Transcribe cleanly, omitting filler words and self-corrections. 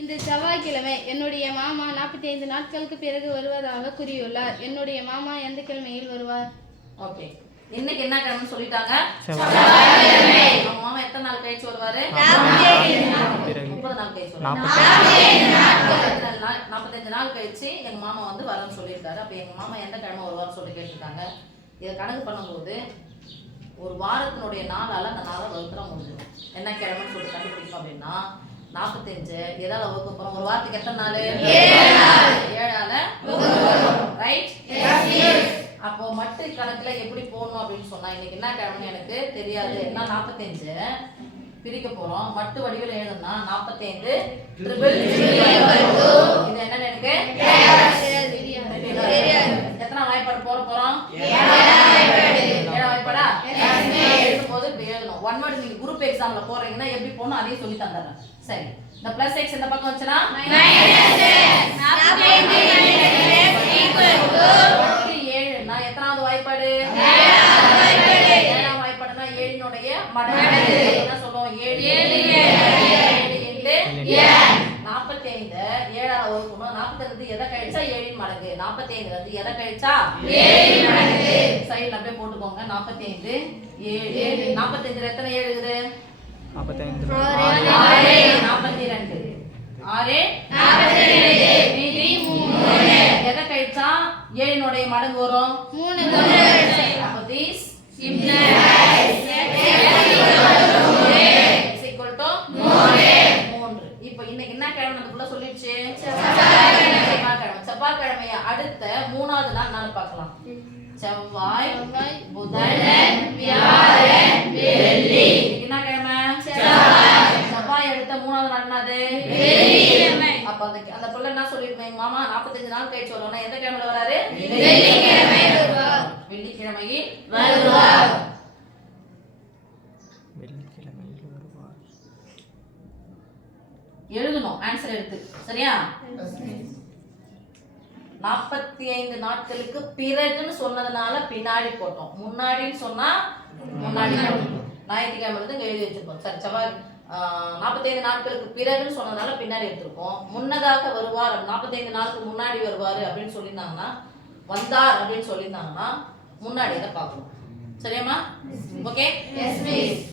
இந்த செவ்வாய்க்கிழமை என்னுடைய மாமா 45 நாட்களுக்கு பிறகு வருவதாக கூறியுள்ளார். என்னுடைய மாமா எந்த கிழமையில் வருவார்? ஓகே, இன்னைக்கு என்ன கிழமை சொல்லிட்டாங்க? செவ்வாய்க்கிழமை. உங்க மாமா எத்தனை நாள் கழிச்சு வருவாரு? 30 நாள் கழிச்சு வருவாரு. 45 நாள் கழிச்சு எங்க மாமா வந்து வரணும்னு சொல்லியிருக்காரு. அப்ப எங்க மாமா எந்த கிழமை வருவார்னு சொல்லி கேட்டிருக்காங்க. இதை கணக்கு பண்ணும்போது ஒரு வாரத்தினுடைய நாளால அந்த நாளை வகுத்துற முடிஞ்சிடும். என்ன கிழமைன்னு சொல்லி கண்டுபிடிக்கணும் அப்படின்னா 45 எதால வகுக்க போறோம்? ஒரு வாரத்துக்கு எத்தனை நாள்? 7ஆல ரைட். அப்போ மட்டு கணக்குல எப்படி போடணும் அப்படின்னு சொன்னா, இன்னைக்கு என்ன கிழமைன்னு எனக்கு தெரியாது. என்ன 45 பிரிக்க போறோம். மட்டு வடிவில் எழுதணும்னா 45 இது என்னன்னு எனக்கு எத்தனை வாய்ப்பாடு போறோம்? 7 வாய்ப்பாடா? எழுதும்போது எழுதணும். ஒன் வேர்டு நீங்க குரூப் எக்ஸாம்ல போறீங்கன்னா எப்படி போகணும் அதையும் சொல்லி தந்துடுறேன். சரி, இந்த பிளஸ் எக்ஸ் இந்த பக்கம் வச்சுனா 7 நான் எத்தனாவது வாய்ப்பாடு? 7ஆம் வாய்ப்பாடுனா 7னுடைய மடங்கு. என்ன சொல்லுவோம்? 7 45 7ஆல வகுக்கணும். 45 எதை கழிச்சா 7 மடங்கு. 45 வந்து எதை கழிச்சா 7 மடங்கு. சைடுல அப்படியே போட்டுக்கோங்க. 45 7 45 எத்தனை 7 இருக்குது? 42 6 மீதி 3 எதை கழிச்சா 7னுடைய மடங்கு வரும்? 3. அப்ப this implies x equal to 3. இப்போ இன்னைக்கு என்ன கிழமை நமக்குள்ள சொல்லிடுச்சு? செவ்வாய்க்கிழமையா அடுத்த 3வது நாள் பார்க்கலாம். செவ்வாய் புதன் வியாழன் வெள்ளி. என்ன கிழமை? செவ்வாய் அடுத்த 3வது நாள் என்னது? வெள்ளிக்கிழமை. அப்ப அந்த புள்ள என்ன சொல்லிருக்கேன்? மாமா 45 நாள் கழிச்சு வருவானா எந்த கிழமையில வராரு? வெள்ளிக்கிழமை வருவார். வெள்ளிக்கிழமையில் வருவார். எழுதணும் ஆன்சர் எடுத்து. சரியா? 45 நாட்களுக்கு பிறகுன்னு சொன்னதுனால பின்னாடி போட்டோம். முன்னாடின்னு சொன்னா முன்னாடி போட்டோம். ஞாயிற்றுக்கிழமை இங்க எழுதி வச்சிருக்கோம். சரி, செவ்வாய் 45 நாட்களுக்கு பிறகுன்னு சொன்னதுனால பின்னாடி எடுத்திருக்கோம். முன்னதாக வருவார், 45 நாளுக்கு முன்னாடி வருவாரு அப்படின்னு சொல்லியிருந்தாங்கன்னா, வந்தார் அப்படின்னு சொல்லியிருந்தாங்கன்னா முன்னாடி தான் பார்க்கணும். சரியாம்மா? ஓகே.